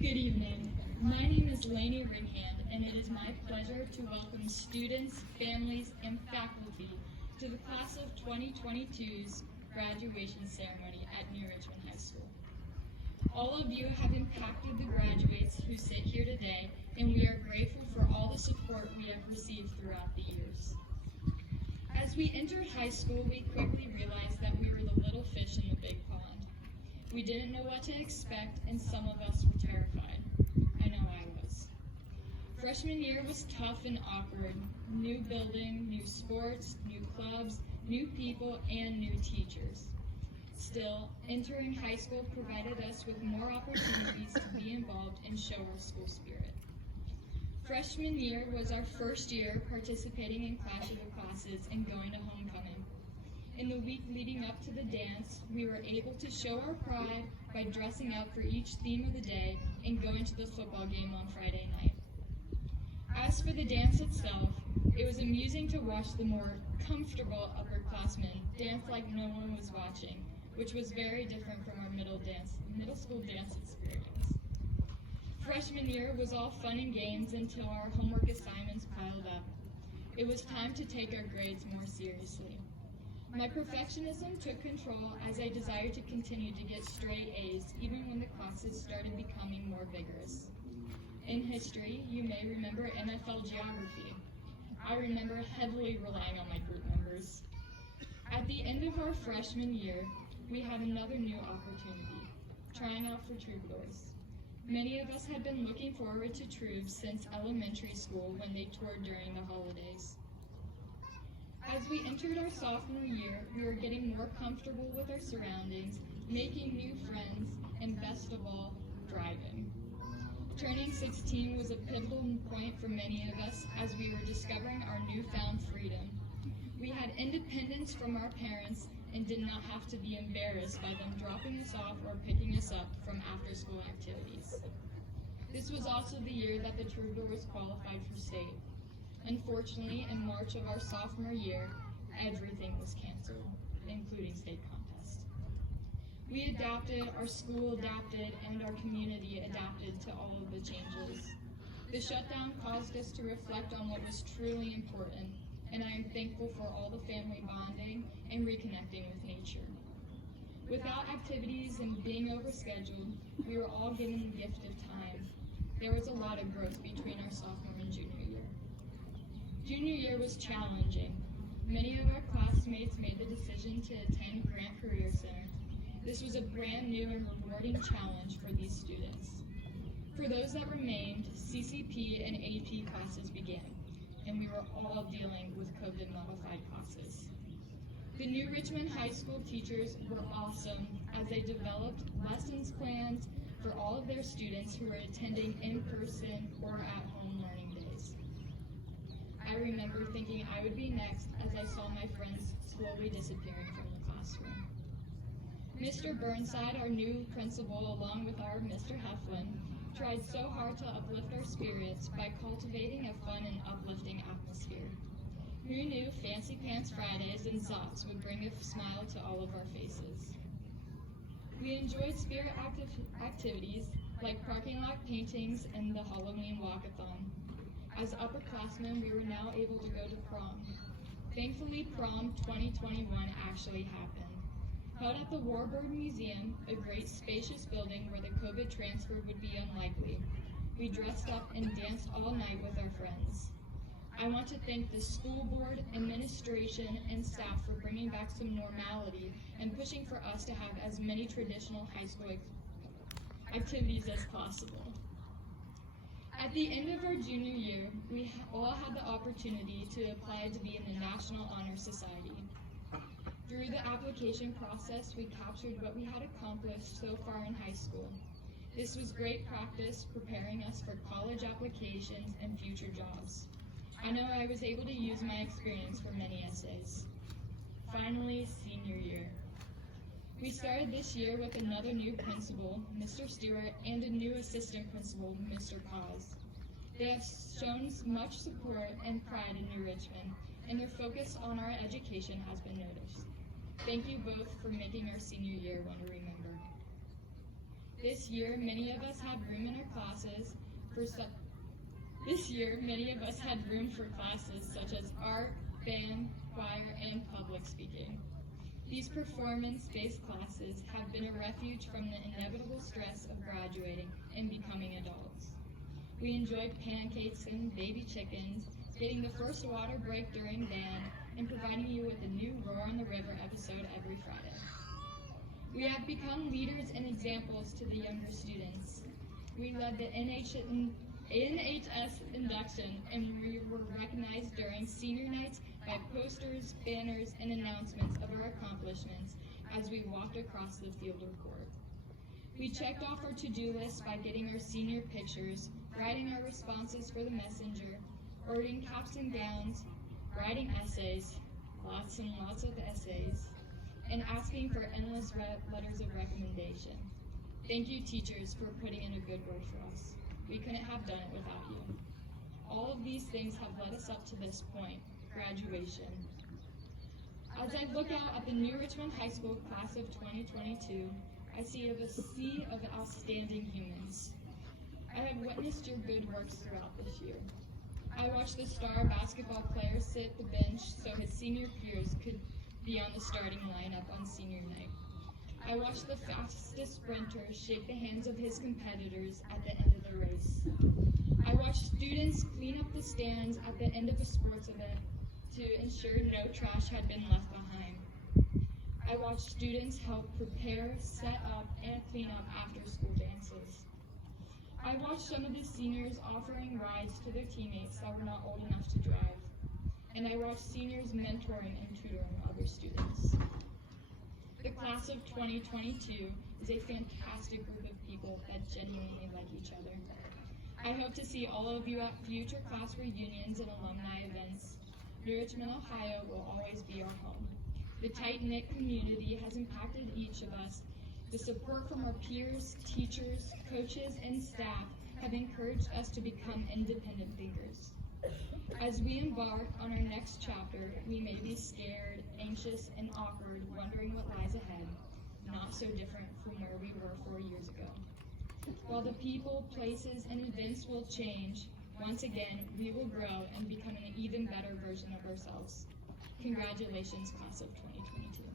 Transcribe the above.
Good evening. My name is Laney Ringhand, and it is my pleasure to welcome students, families, and faculty to the class of 2022's graduation ceremony at New Richmond High School. All of you have impacted the graduates who sit here today, and we are grateful for all the support we have received throughout the years. As we entered high school, we quickly realized that we were the little fish in the big pond. We didn't know what to expect, and some of us were terrified. I know I was. Freshman year was tough and awkward. New building, new sports, new clubs, new people, and new teachers. Still, entering high school provided us with more opportunities to be involved and show our school spirit. Freshman year was our first year participating in Clash of the Classes and going to homecoming. In the week leading up to the dance, we were able to show our pride by dressing up for each theme of the day and going to the football game on Friday night. As for the dance itself, it was amusing to watch the more comfortable upperclassmen dance like no one was watching, which was very different from our middle school dance experience. Freshman year was all fun and games until our homework assignments piled up. It was time to take our grades more seriously. My perfectionism took control as I desired to continue to get straight A's even when the classes started becoming more vigorous. In history, you may remember NFL geography. I remember heavily relying on my group members. At the end of our freshman year, we had another new opportunity, trying out for troubadours. Many of us had been looking forward to troubs since elementary school when they toured during the holidays. As we entered our sophomore year, we were getting more comfortable with our surroundings, making new friends, and best of all, driving. Turning 16 was a pivotal point for many of us as we were discovering our newfound freedom. We had independence from our parents and did not have to be embarrassed by them dropping us off or picking us up from after-school activities. This was also the year that the Troubadours qualified for state. Unfortunately, in March of our sophomore year, everything was canceled, including state contest. We adapted, our school adapted, and our community adapted to all of the changes. The shutdown caused us to reflect on what was truly important, and I am thankful for all the family bonding and reconnecting with nature. Without activities and being overscheduled, we were all given the gift of time. There was a lot of growth between our sophomore and junior year. Junior year was challenging. Many of our classmates made the decision to attend Grant Career Center. This was a brand new and rewarding challenge for these students. For those that remained, CCP and AP classes began, and we were all dealing with COVID-modified classes. The New Richmond High School teachers were awesome as they developed lessons plans for all of their students who were attending in-person or at-home learning days. I remember thinking I would be next as I saw my friends slowly disappearing from the classroom. Mr. Burnside, our new principal, along with our Mr. Heflin, tried so hard to uplift our spirits by cultivating a fun and uplifting atmosphere. Who knew Fancy Pants Fridays and socks would bring a smile to all of our faces? We enjoyed spirit activities like parking lot paintings and the Halloween walkathon. As upperclassmen, we were now able to go to prom. Thankfully, prom 2021 actually happened. Held at the Warburg Museum, a great spacious building where the COVID transfer would be unlikely. We dressed up and danced all night with our friends. I want to thank the school board, administration, and staff for bringing back some normality and pushing for us to have as many traditional high school activities as possible. At the end of our junior year, we all had the opportunity to apply to be in the National Honor Society. Through the application process, we captured what we had accomplished so far in high school. This was great practice preparing us for college applications and future jobs. I know I was able to use my experience for many essays. Finally, senior year. We started this year with another new principal, Mr. Stewart, and a new assistant principal, Mr. Paz. They have shown much support and pride in New Richmond, and their focus on our education has been noticed. Thank you both for making our senior year one to remember. This year, many of us had room in our classes for classes such as art, band, choir, and public speaking. These performance-based classes have been a refuge from the inevitable stress of graduating and becoming adults. We enjoyed pancakes and baby chickens, getting the first water break during band, and providing you with a new Roar on the River episode every Friday. We have become leaders and examples to the younger students. We led the NHS induction, and we were recognized during senior nights by posters, banners, and announcements of our accomplishments as we walked across the field of court. We checked off our to-do list by getting our senior pictures, writing our responses for the messenger, ordering caps and gowns, writing essays, lots and lots of essays, and asking for endless letters of recommendation. Thank you, teachers, for putting in a good word for us. We couldn't have done it without you. All of these things have led us up to this point, graduation. As I look out at the New Richmond High School class of 2022, I see a sea of outstanding humans. I have witnessed your good works throughout this year. I watched the star basketball player sit the bench so his senior peers could be on the starting lineup on senior night. I watched the fastest sprinter shake the hands of his competitors at the end of the race. I watched students clean up the stands at the end of a sports event to ensure no trash had been left behind. I watched students help prepare, set up, and clean up after school dances. I watched some of the seniors offering rides to their teammates that were not old enough to drive. And I watched seniors mentoring and tutoring other students. The class of 2022 is a fantastic group of people that genuinely like each other. I hope to see all of you at future class reunions and alumni events. New Richmond, Ohio will always be our home. The tight-knit community has impacted each of us. The support from our peers, teachers, coaches, and staff have encouraged us to become independent thinkers. As we embark on our next chapter, we may be scared, anxious, and awkward, wondering what lies ahead, not so different from where we were 4 years ago. While the people, places, and events will change, once again, we will grow and become an even better version of ourselves. Congratulations, class of 2022.